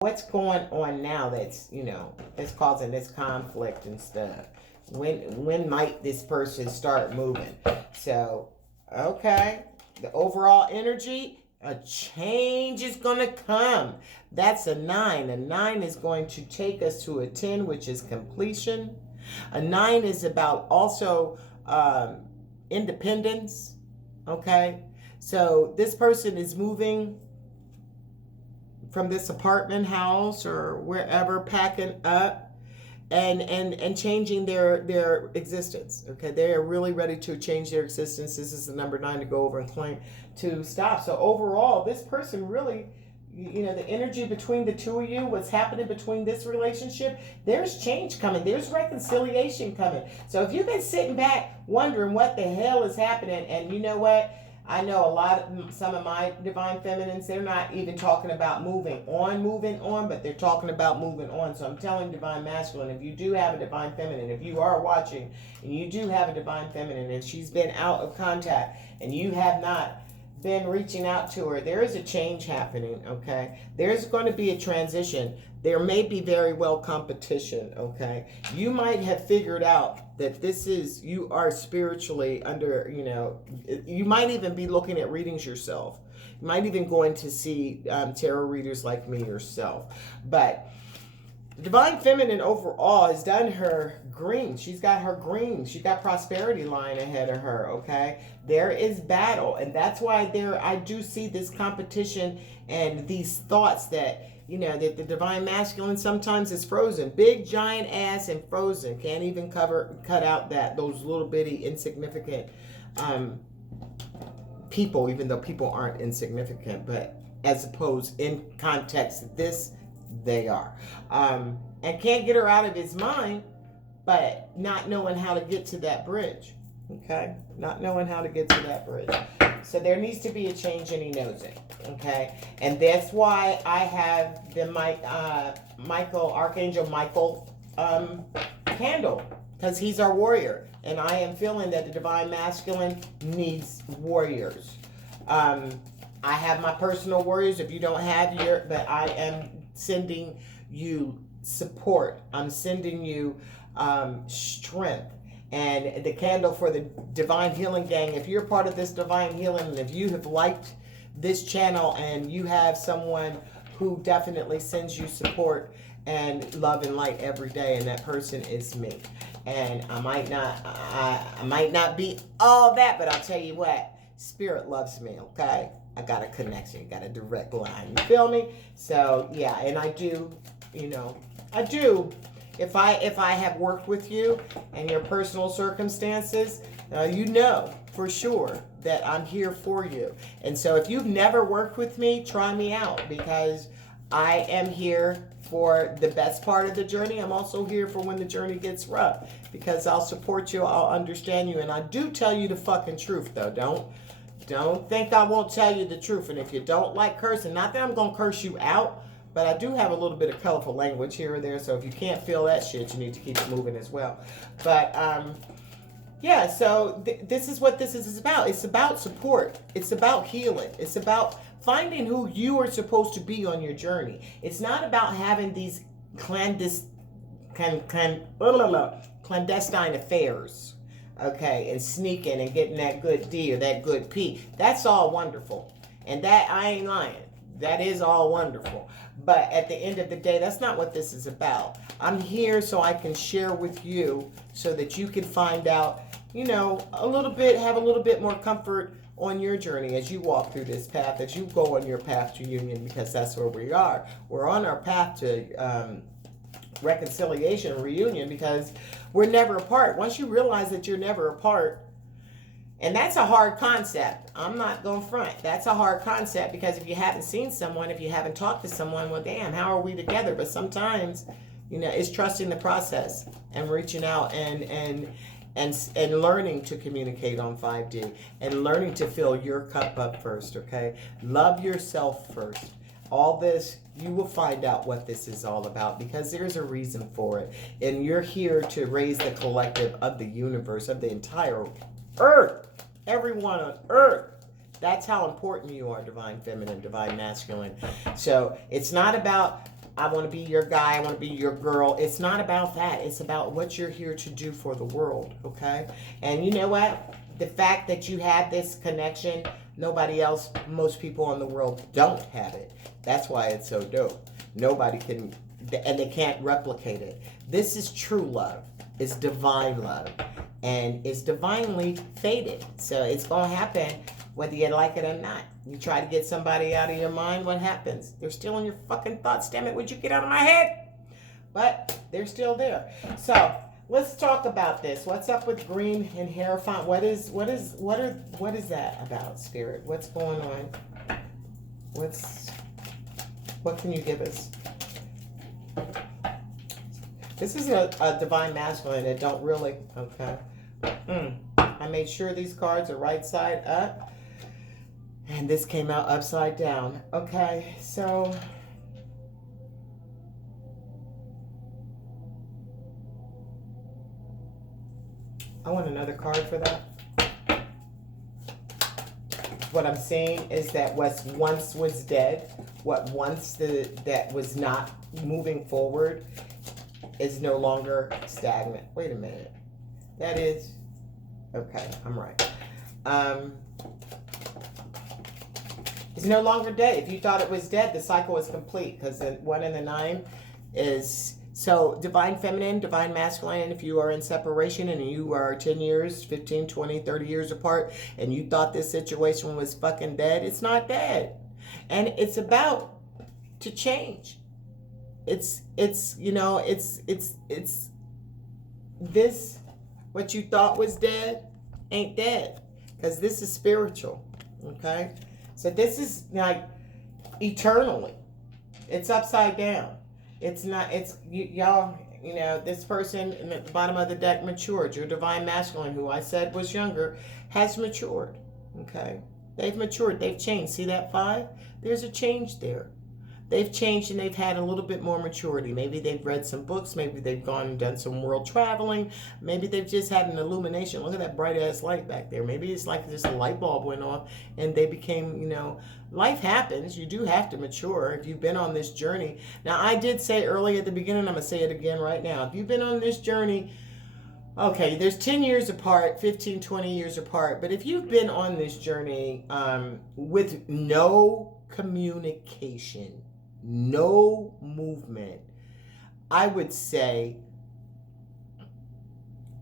What's going on now that's, that's causing this conflict and stuff? When might this person start moving? So, okay, the overall energy, a change is going to come. That's a 9. A 9 is going to take us to a 10, which is completion. A 9 is about also independence. Okay, so this person is moving from this apartment house or wherever, packing up and changing their existence. Okay, they are really ready to change their existence. This is the number 9 to go over and claim to stop. So overall, this person really, the energy between the two of you, what's happening between this relationship, there's change coming, there's reconciliation coming. So if you've been sitting back wondering what the hell is happening, and you know what, I know some of my divine feminines, they're not even talking about moving on, but they're talking about moving on. So I'm telling divine masculine, if you do have a divine feminine, if you are watching and you do have a divine feminine and she's been out of contact and you have not been reaching out to her, there is a change happening, okay? There's going to be a transition. There may be very well competition, okay? You might have figured out that you are spiritually under, you might even be looking at readings yourself. You might even going to see tarot readers like me yourself. But the divine feminine overall has done her green. She's got her green. She got prosperity lying ahead of her, okay? There is battle, and that's why I do see this competition and these thoughts that, that the divine masculine sometimes is frozen. Big, giant ass and frozen. Can't even cut out those little bitty insignificant people, even though people aren't insignificant, but as opposed in context, they are. And can't get her out of his mind, but not knowing how to get to that bridge. Okay? Not knowing how to get to that bridge. So there needs to be a change, and he knows it. Okay? And that's why I have the Archangel Michael candle, because he's our warrior. And I am feeling that the divine masculine needs warriors. I have my personal warriors. If you don't have but I am sending you support. I'm sending you strength. And the candle for the Divine Healing Gang, if you're part of this Divine Healing, and if you have liked this channel and you have someone who definitely sends you support and love and light every day, and that person is me. And I might not be all that, but I'll tell you what, Spirit loves me, okay? I got a connection, got a direct line. You feel me? So yeah, and I do, I do. If I have worked with you and your personal circumstances, you know for sure that I'm here for you. And so if you've never worked with me, try me out, because I am here for the best part of the journey. I'm also here for when the journey gets rough, because I'll support you, I'll understand you, and I do tell you the fucking truth though. Don't think I won't tell you the truth. And if you don't like cursing, not that I'm going to curse you out, but I do have a little bit of colorful language here or there. So if you can't feel that shit, you need to keep it moving as well. But yeah, so this is what this is about. It's about support. It's about healing. It's about finding who you are supposed to be on your journey. It's not about having these clandestine affairs. Okay, and sneaking and getting that good D or that good P. That's all wonderful. And that, I ain't lying. That is all wonderful. But at the end of the day, that's not what this is about. I'm here so I can share with you so that you can find out, have a little bit more comfort on your journey as you walk through this path, as you go on your path to union, because that's where we are. We're on our path to reconciliation, reunion, because we're never apart. Once you realize that you're never apart, and that's a hard concept. I'm not going front. That's a hard concept, because if you haven't seen someone, if you haven't talked to someone, well, damn, how are we together? But sometimes, it's trusting the process and reaching out and learning to communicate on 5D and learning to fill your cup up first, okay? Love yourself first. All this, you will find out what this is all about, because there's a reason for it. And you're here to raise the collective of the universe, of the entire earth. Everyone on earth. That's how important you are, divine feminine, divine masculine. So it's not about I want to be your guy, I want to be your girl. It's not about that. It's about what you're here to do for the world, okay? And you know what? The fact that you have this connection, nobody else, most people in the world don't have it. That's why it's so dope. Nobody can, and they can't replicate it. This is true love. It's divine love. And it's divinely fated. So it's going to happen whether you like it or not. You try to get somebody out of your mind, what happens? They're still in your fucking thoughts. Damn it, would you get out of my head? But they're still there. So let's talk about this. What's up with green and Hierophant? What is that about, Spirit? What's going on? What can you give us? This is a divine masculine that don't really, okay. I made sure these cards are right side up. And this came out upside down. Okay, so I want another card for that. What I'm saying is that what once was dead, what once that was not moving forward is no longer stagnant. Wait a minute. That is, okay, I'm right. It's no longer dead. If you thought it was dead, the cycle is complete, because the 1 and the 9 is, so divine feminine, divine masculine. If you are in separation and you are 10 years, 15, 20, 30 years apart, and you thought this situation was fucking dead, it's not dead. And it's about to change. It's this, what you thought was dead ain't dead, because this is spiritual, okay? So this is like eternally. It's upside down. It's not, y'all, this person at the bottom of the deck matured. Your divine masculine, who I said was younger, has matured, okay? They've matured. They've changed. See that 5? There's a change there. They've changed and they've had a little bit more maturity. Maybe they've read some books. Maybe they've gone and done some world traveling. Maybe they've just had an illumination. Look at that bright ass light back there. Maybe it's like just a light bulb went off and they became, life happens. You do have to mature if you've been on this journey. Now, I did say early at the beginning, I'm going to say it again right now. If you've been on this journey, okay, there's 10 years apart, 15, 20 years apart. But if you've been on this journey with no communication, no movement, I would say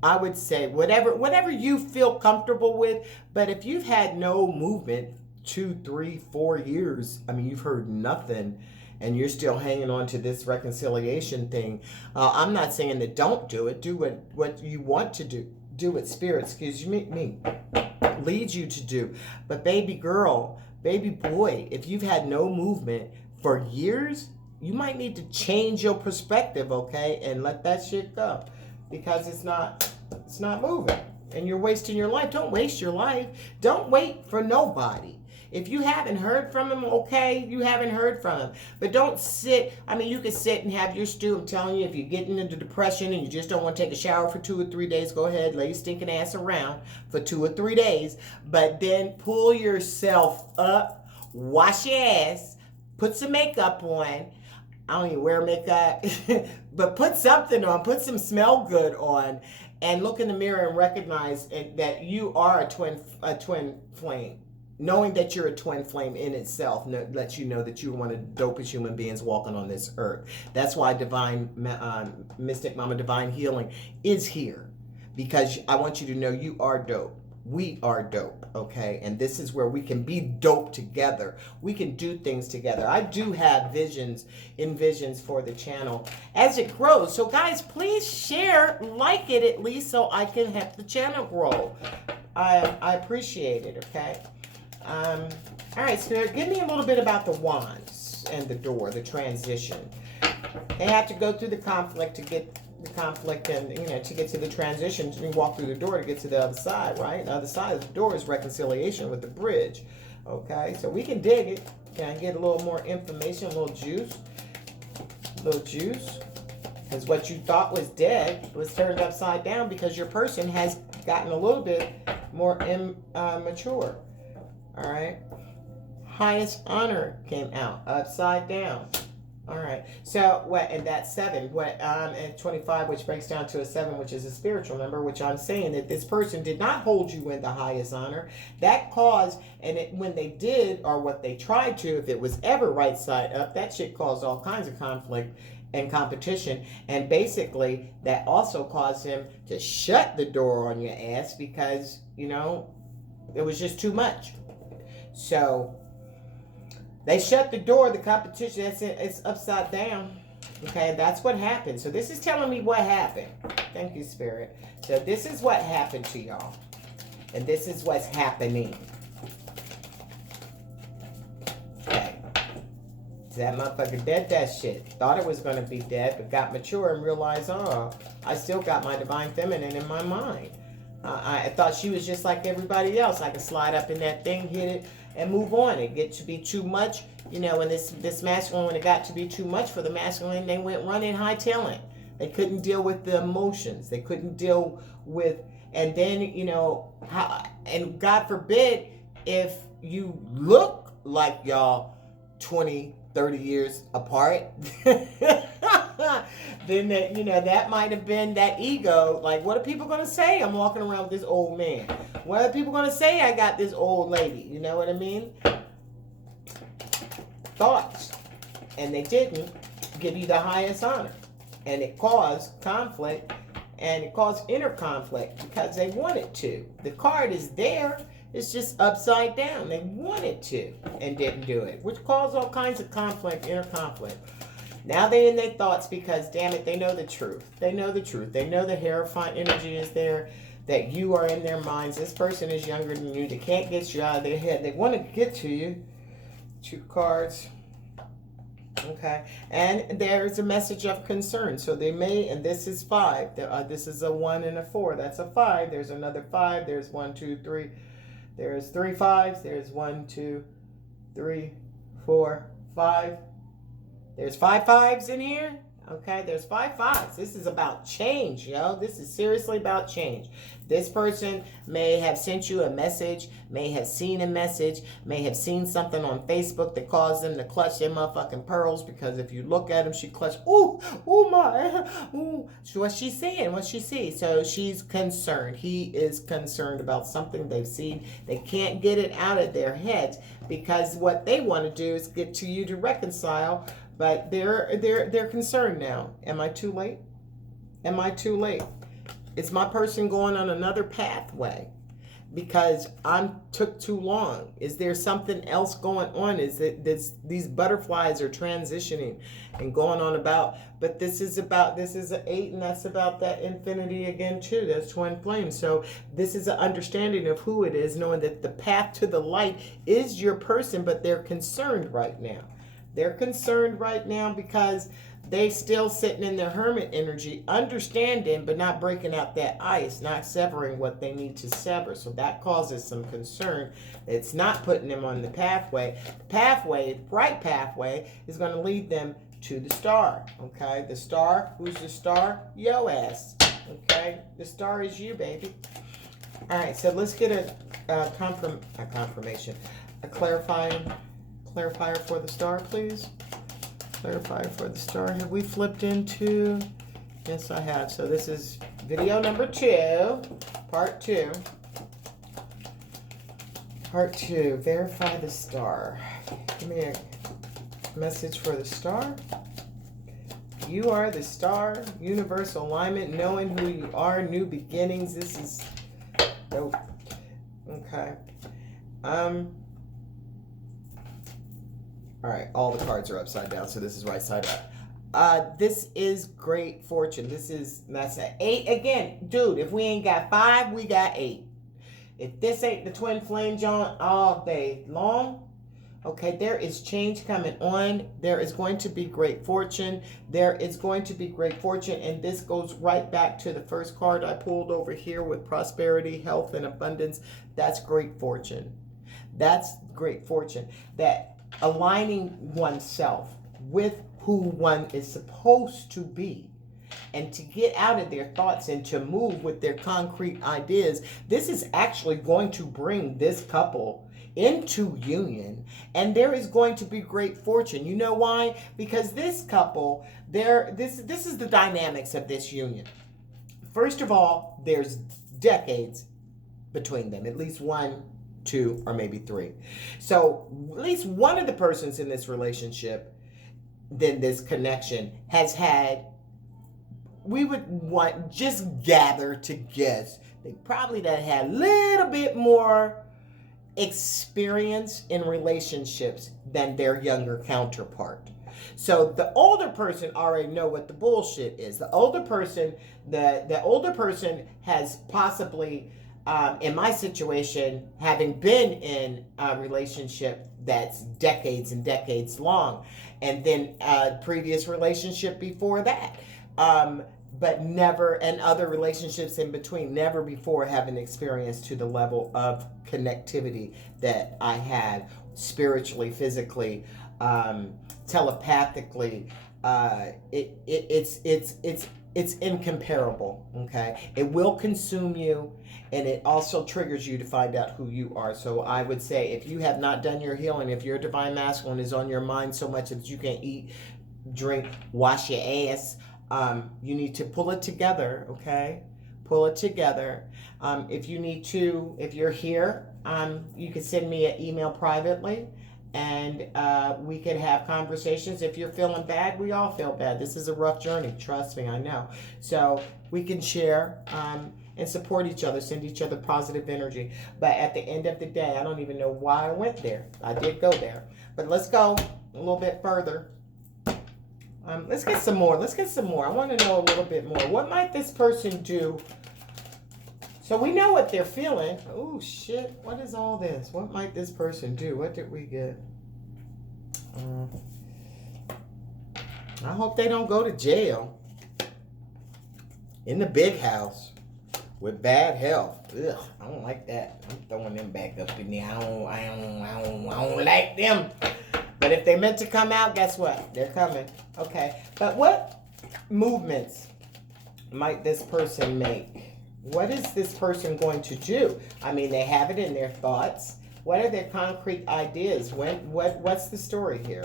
whatever you feel comfortable with. But if you've had no movement 2, 3, 4 years, I mean, you've heard nothing and you're still hanging on to this reconciliation thing, I'm not saying that don't do it. Do what you want to do. Do what spirit, excuse me, leads you to do. But baby girl, baby boy, if you've had no movement for years, you might need to change your perspective, okay? And let that shit go, because it's not moving and you're wasting your life. Don't waste your life. Don't wait for nobody. If you haven't heard from him, okay, you haven't heard from him. But don't sit, you could sit and have your stew. I'm telling you, if you're getting into depression and you just don't want to take a shower for 2 or 3 days, go ahead, lay your stinking ass around for 2 or 3 days. But then pull yourself up, wash your ass, put some makeup on. I don't even wear makeup, but put something on, put some smell good on, and look in the mirror and recognize that you are a twin flame. Knowing that you're a twin flame in itself lets you know that you're one of the dopest human beings walking on this earth. That's why Divine Mystic Mama Divine Healing is here, because I want you to know you are dope. We are dope, okay? And this is where we can be dope together. We can do things together. I do have visions for the channel as it grows. So guys, please share, like it at least, so I can help the channel grow. I appreciate it, okay? All right, Spirit, give me a little bit about the wands and the door, the transition. They have to go through the conflict to get the conflict and, to get to the transition. You walk through the door to get to the other side, right? The other side of the door is reconciliation with the bridge, okay? So we can dig it. Can I get a little more information, a little juice? Because what you thought was dead was turned upside down because your person has gotten a little bit more immature. All right. Highest honor came out upside down. All right. So what? And that's 7. What? And 25, which breaks down to a 7, which is a spiritual number. Which I'm saying that this person did not hold you in the highest honor. That caused, and when they did, or what they tried to, if it was ever right side up, that shit caused all kinds of conflict and competition. And basically, that also caused him to shut the door on your ass because it was just too much. So they shut the door. The competition, that's it. It's upside down. Okay, that's what happened. So this is telling me what happened. Thank you, Spirit. So this is what happened to y'all. And this is what's happening. Okay. So that motherfucker dead that shit. Thought it was going to be dead, but got mature and realized, oh, I still got my divine feminine in my mind. I thought she was just like everybody else. I could slide up in that thing, hit it, and move on. It get to be too much, when this masculine, when it got to be too much for the masculine, they went running, hightailing. They couldn't deal with the emotions. They couldn't deal with, and then, and God forbid if you look like y'all 20, 30 years apart, then that might have been that ego. Like, what are people going to say? I'm walking around with this old man. What are people going to say? I got this old lady. You know what I mean? Thoughts. And they didn't give you the highest honor. And it caused conflict. And it caused inner conflict because they wanted to. The card is there. It's just upside down. They wanted to and didn't do it, which caused all kinds of conflict, inner conflict. Now they're in their thoughts because, damn it, they know the truth. They know the truth. They know the Hierophant energy is there, that you are in their minds. This person is younger than you. They can't get you out of their head. They want to get to you. 2 cards. Okay. And there's a message of concern. So they may, and this is 5. This is a 1 and a 4. That's a 5. There's another 5. There's 1, 2, 3. There's 3 5s. There's 1, 2, 3, 4, 5. There's 5 5s in here. Okay, there's 5 5s. This is about change, yo. This is seriously about change. This person may have sent you a message, may have seen a message, may have seen something on Facebook that caused them to clutch their motherfucking pearls, because if you look at them, she clutched, ooh my, ooh. So what's she seeing? What's she see? So she's concerned. He is concerned about something they've seen. They can't get it out of their heads because what they want to do is get to you to reconcile. But they're concerned now. Am I too late? Am I too late? Is my person going on another pathway because I took too long? Is there something else going on? Is it these butterflies are transitioning and going on about? But this is an 8, and that's about that infinity again too. That's twin flames. So this is an understanding of who it is, knowing that the path to the light is your person, but they're concerned right now. They're concerned right now because they still sitting in their hermit energy, understanding, but not breaking out that ice, not severing what they need to sever. So that causes some concern. It's not putting them on the pathway. The pathway, the right pathway, is going to lead them to the star. Okay, the star. Who's the star? Yo ass. Okay, the star is you, baby. All right, so let's get a confirmation, a clarifier for the star, please. Clarifier for the star. Have we flipped into? Yes, I have. So this is video number 2, part 2. Part 2. Verify the star. Give me a message for the star. You are the star. Universal alignment. Knowing who you are. New beginnings. This is dope. Okay. All right, all the cards are upside down, so this is right side up. This is great fortune. That's an 8. Again, dude, if we ain't got 5, we got 8. If this ain't the twin flame John all day long, okay, there is change coming on. There is going to be great fortune. There is going to be great fortune, and this goes right back to the first card I pulled over here with prosperity, health, and abundance. That's great fortune. That's great fortune. That aligning oneself with who one is supposed to be, and to get out of their thoughts and to move with their concrete ideas. This is actually going to bring this couple into union, and there is going to be great fortune. You know why? Because this couple, this is the dynamics of this union. First of all, there's decades between them, at least 1, 2, or maybe 3. So at least one of the persons in this relationship, then this connection, has had, we would want, just gather to guess, they probably that had a little bit more experience in relationships than their younger counterpart. So the older person already know what the bullshit is. The older person, the older person has possibly, in my situation, having been in a relationship that's decades and decades long, and then a previous relationship before that, but never, and other relationships in between, never before having experienced to the level of connectivity that I had spiritually, physically, telepathically. It's incomparable. Okay, it will consume you, and it also triggers you to find out who you are. So I would say, if you have not done your healing, if your divine masculine is on your mind so much that you can't eat, drink, wash your ass, you need to pull it together. Okay, pull it together. If you need to, if you're here, you can send me an email privately, and we could have conversations. If you're feeling bad, we all feel bad. This is a rough journey, trust me, I know. So we can share and support each other, send each other positive energy. But at the end of the day, I don't even know why I went there. I did go there. But let's go a little bit further. Let's get some more. I want to know a little bit more. What might this person do? So we know what they're feeling. Oh, shit. What is all this? What might this person do? What did we get? I hope they don't go to jail. In the big house. With bad health. Ugh, I don't like that. I'm throwing them back up in there. I don't like them. But if they meant to come out, guess what? They're coming. Okay. But what movements might this person make? What is this person going to do? I mean, they have it in their thoughts. What are their concrete ideas? What's the story here?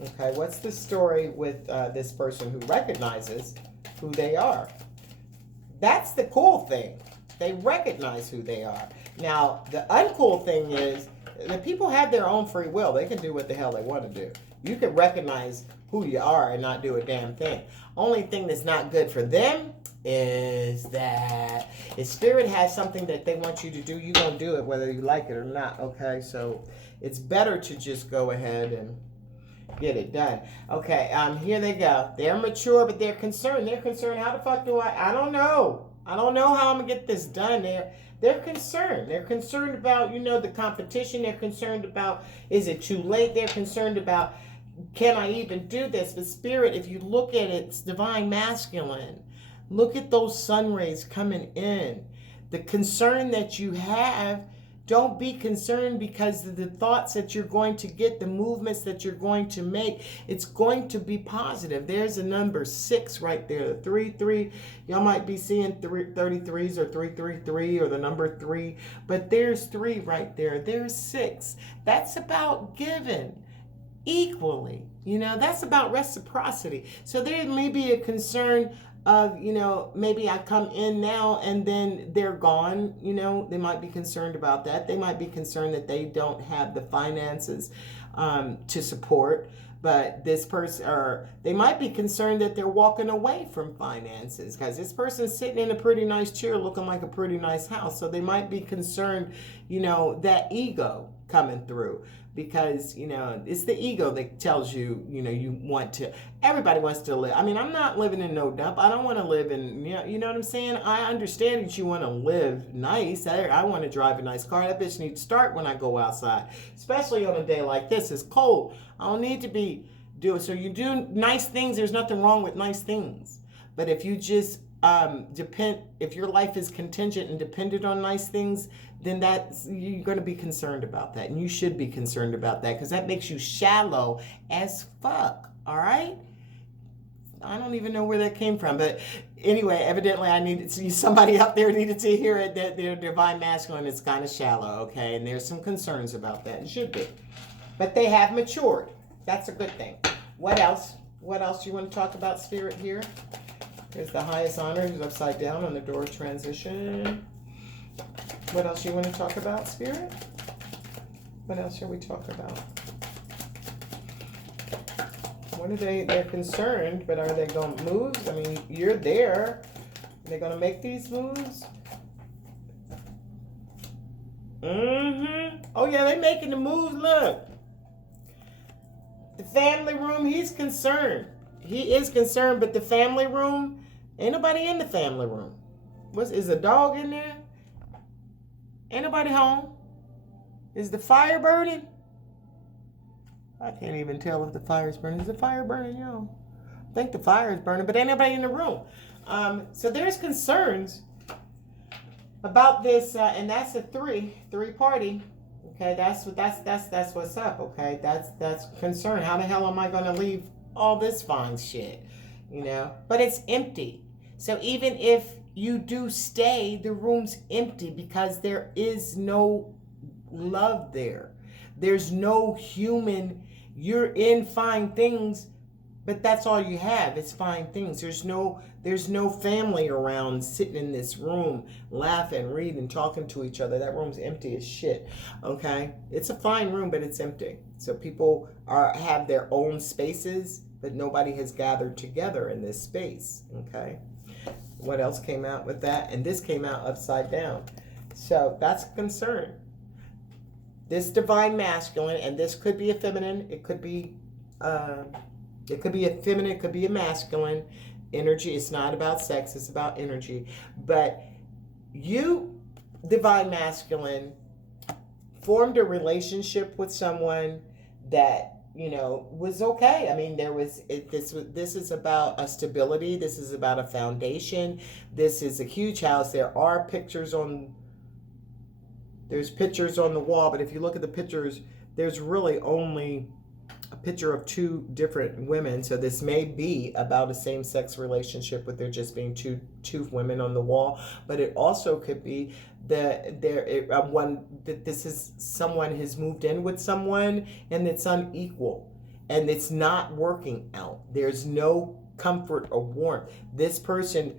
Okay, what's the story with this person who recognizes who they are? That's the cool thing. They recognize who they are. Now, the uncool thing is that people have their own free will. They can do what the hell they want to do. You can recognize who you are and not do a damn thing. Only thing that's not good for them is that if spirit has something that they want you to do, you're going to do it whether you like it or not. Okay, so it's better to just go ahead and get it done. Okay, here they go. They're mature, but they're concerned. They're concerned. How the fuck do I don't know. I don't know how I'm going to get this done. They're concerned. They're concerned about, the competition. They're concerned about, is it too late? They're concerned about, can I even do this? But spirit, if you look at it, it's divine masculine. Look at those sun rays coming in. The concern that you have, don't be concerned because of the thoughts that you're going to get, the movements that you're going to make. It's going to be positive. There's a number 6 right there. 3. Y'all might be seeing 33s or 333 or the number 3. But there's 3 right there. There's 6. That's about giving equally. That's about reciprocity. So there may be a concern of, maybe I come in now and then they're gone. They might be concerned about that. They might be concerned that they don't have the finances to support. But this person, or they might be concerned that they're walking away from finances because this person's sitting in a pretty nice chair looking like a pretty nice house. So they might be concerned, that ego coming through. Because, it's the ego that tells you, everybody wants to live. I mean, I'm not living in no dump. I don't want to live in, you know what I'm saying? I understand that you want to live nice. I want to drive a nice car. That bitch needs to start when I go outside. Especially on a day like this. It's cold. I don't need to be doing, so you do nice things. There's nothing wrong with nice things. But if you just if your life is contingent and dependent on nice things, then you're going to be concerned about that. And you should be concerned about that because that makes you shallow as fuck. All right? I don't even know where that came from. But anyway, evidently I needed to, somebody out there needed to hear it, that their divine masculine is kind of shallow, okay? And there's some concerns about that. It should be. But they have matured. That's a good thing. What else? What else do you want to talk about, Spirit, here? There's the highest honor who's upside down on the door transition. What else you want to talk about, Spirit? What else shall we talk about? What are they're concerned, but are they going to move? I mean, you're there. Are they going to make these moves? Oh, yeah, they're making the moves. Look. The family room, he's concerned. He is concerned, but the family room, ain't nobody in the family room. Is a dog in there? Ain't nobody home? Is the fire burning? I can't even tell if the fire's burning. Is the fire burning, yo? I think the fire is burning, but ain't nobody in the room. So there's concerns about this, and that's a three party. Okay, that's what's up. Okay, that's concern. How the hell am I gonna leave all this fine shit? You know, but it's empty. So even if you do stay, the room's empty because there is no love there. There's no human. You're in fine things, but that's all you have. It's fine things. There's no family around sitting in this room laughing, reading, talking to each other. That room's empty as shit. Okay? It's a fine room, but it's empty. So people have their own spaces, but nobody has gathered together in this space. Okay? What else came out with that? And this came out upside down. So that's a concern. This divine masculine, and this could be a feminine, it could be a feminine, it could be a masculine energy. It's not about sex, it's about energy. But you, divine masculine, formed a relationship with someone that, you know, was okay. I mean, this is about a stability. This is about a foundation. This is a huge house. There's pictures on the wall, but if you look at the pictures, there's really only a picture of two different women. So this may be about a same-sex relationship with there just being two women on the wall, but it also could be that this is someone has moved in with someone and it's unequal and it's not working out. There's no comfort or warmth. This person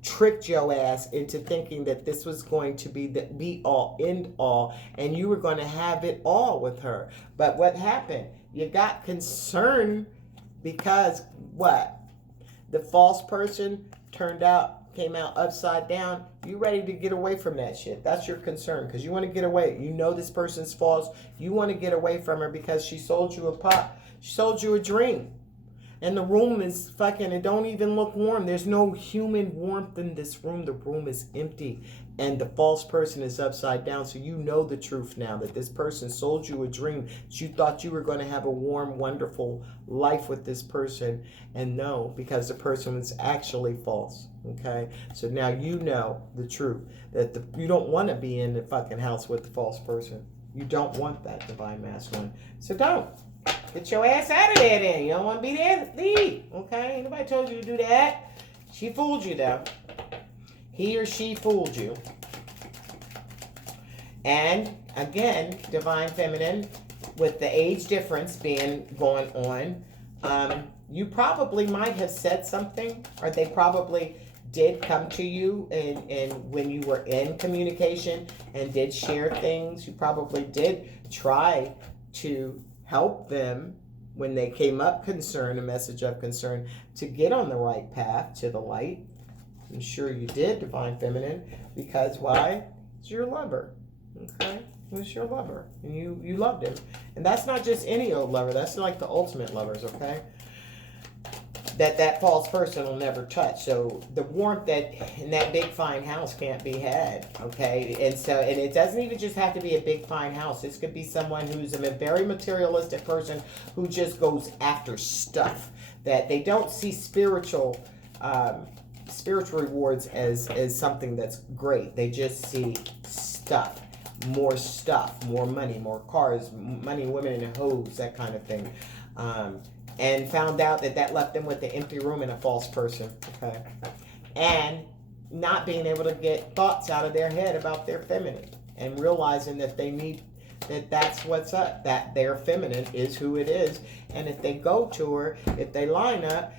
tricked your ass into thinking that this was going to be the be all end all and you were going to have it all with her. But what happened? You got concerned because what? The false person came out upside down. You ready to get away from that shit. That's your concern because you want to get away. You know this person's false. You want to get away from her because she sold you a pot. She sold you a dream. And the room is fucking, it don't even look warm. There's no human warmth in this room. The room is empty. And the false person is upside down. So you know the truth now that this person sold you a dream. That you thought you were going to have a warm, wonderful life with this person. And no, because the person was actually false. Okay? So now you know the truth. That you don't want to be in the fucking house with the false person. You don't want that, divine masculine. So don't. Get your ass out of there then. You don't want to be there? Leave. Okay? Ain't nobody told you to do that. She fooled you though. He or she fooled you. And again, divine feminine, with the age difference going on, you probably might have said something, or they probably did come to you and when you were in communication and did share things. You probably did try to help them when they came up concern, a message of concern, to get on the right path to the light. I'm sure you did, divine feminine, because why? It's your lover. Okay? It was your lover. And you loved him. And that's not just any old lover. That's like the ultimate lovers, okay? That false person will never touch. So the warmth that in that big fine house can't be had, okay? And it doesn't even just have to be a big fine house. This could be someone who's a very materialistic person who just goes after stuff, that they don't see spiritual rewards as something that's great. They just see stuff, more money, more cars, money, women, and hoes, that kind of thing. and found out that that left them with an empty room and a false person, okay? And not being able to get thoughts out of their head about their feminine, and realizing that they need, that's what's up, that their feminine is who it is. And if they go to her, if they line up,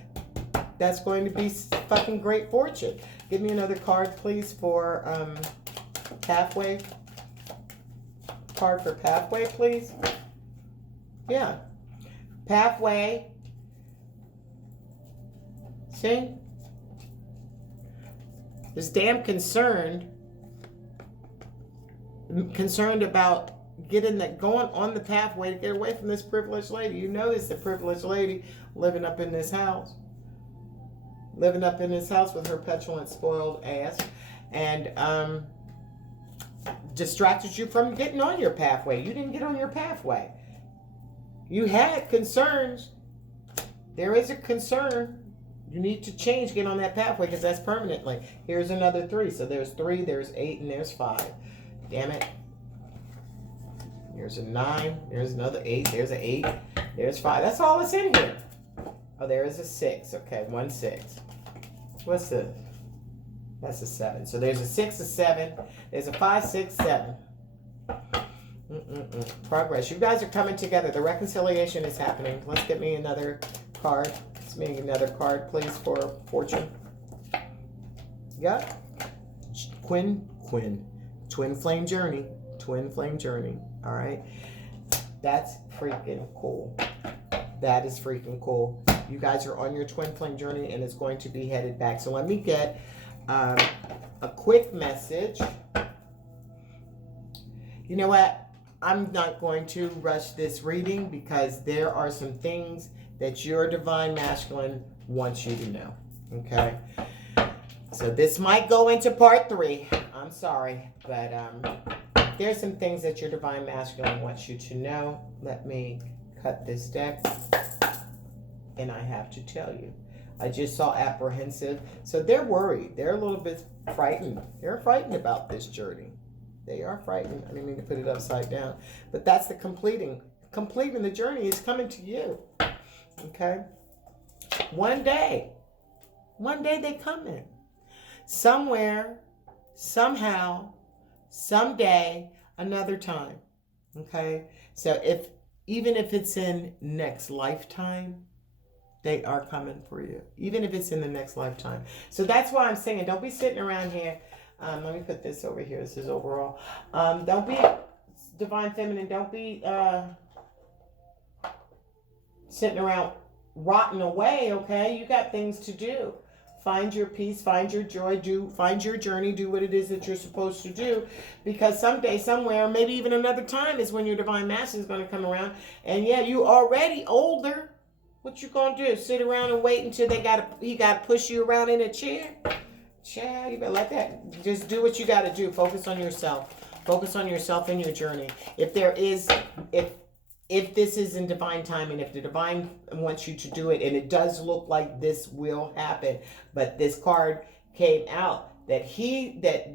that's going to be fucking great fortune. Give me another card, please, for pathway. Card for pathway, please. Yeah. Pathway. See? Is damn concerned about going on the pathway to get away from this privileged lady. You know this, the privileged lady living up in this house. Living up in this house with her petulant, spoiled ass. And distracted you from getting on your pathway. You didn't get on your pathway. You had concerns. There is a concern. You need to change, get on that pathway, because that's permanently. Here's another 3. So there's 3, there's 8, and there's 5. Damn it. Here's a 9, there's another 8, there's an 8, there's 5. That's all that's in here. Oh, there is a 6. Okay, 1 6. What's this? That's a 7. So there's a 6, a 7. There's a 5, 6, 7. Progress. You guys are coming together. The reconciliation is happening. Let's get me another card. Let's make another card, please, for fortune. Yeah. Twin flame journey. Twin flame journey. All right. That's freaking cool. That is freaking cool. You guys are on your twin flame journey, and it's going to be headed back. So let me get a quick message. You know what? I'm not going to rush this reading, because there are some things that your divine masculine wants you to know. Okay? So this might go into part 3. I'm sorry, but there's some things that your divine masculine wants you to know. Let me cut this deck. And I have to tell you, I just saw apprehensive. So they're worried. They're a little bit frightened. They're frightened about this journey. They are frightened. I didn't mean to put it upside down. But that's the completing. Completing the journey is coming to you. Okay? One day they come in. Somewhere, somehow, someday, another time. Okay? So even if it's in next lifetime, they are coming for you. Even if it's in the next lifetime. So that's why I'm saying, don't be sitting around here. Let me put this over here. This is overall. Don't be divine feminine. Don't be sitting around rotting away, okay? You got things to do. Find your peace, find your joy, find your journey, do what it is that you're supposed to do. Because someday, somewhere, maybe even another time is when your divine masculine is going to come around. And yeah, you already older. What you gonna do? Sit around and wait until he gotta push you around in a chair? Child, you better let that. Just do what you gotta do. Focus on yourself. Focus on yourself and your journey. If this is in divine timing, if the divine wants you to do it, and it does look like this will happen, but this card came out that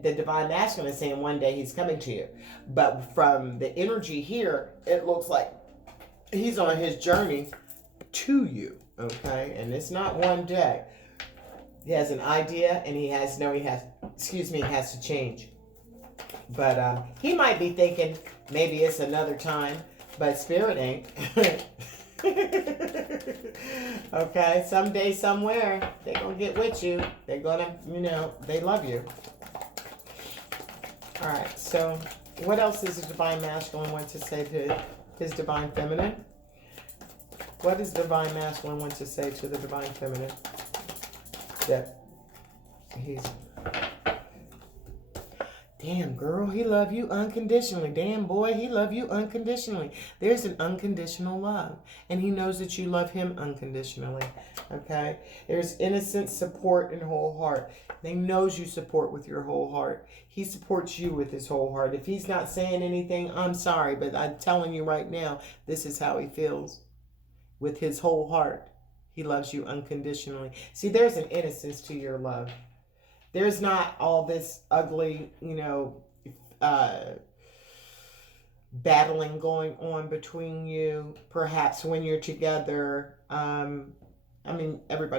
the divine masculine is saying one day he's coming to you. But from the energy here, it looks like he's on his journey to you, okay? And it's not one day. He has an idea, and he has to change. But he might be thinking maybe it's another time, but spirit ain't. Okay, someday, somewhere, they're gonna get with you. They're gonna, they love you. All right, so what else does the divine masculine want to say to his divine feminine? What does divine masculine want to say to the divine feminine? That he's... Damn, girl, he love you unconditionally. Damn, boy, he love you unconditionally. There's an unconditional love. And he knows that you love him unconditionally. Okay? There's innocent support and whole heart. He knows you support with your whole heart. He supports you with his whole heart. If he's not saying anything, I'm sorry, but I'm telling you right now, this is how he feels. With his whole heart, he loves you unconditionally. See, there's an innocence to your love. There's not all this ugly, battling going on between you. Perhaps when you're together, I mean, everybody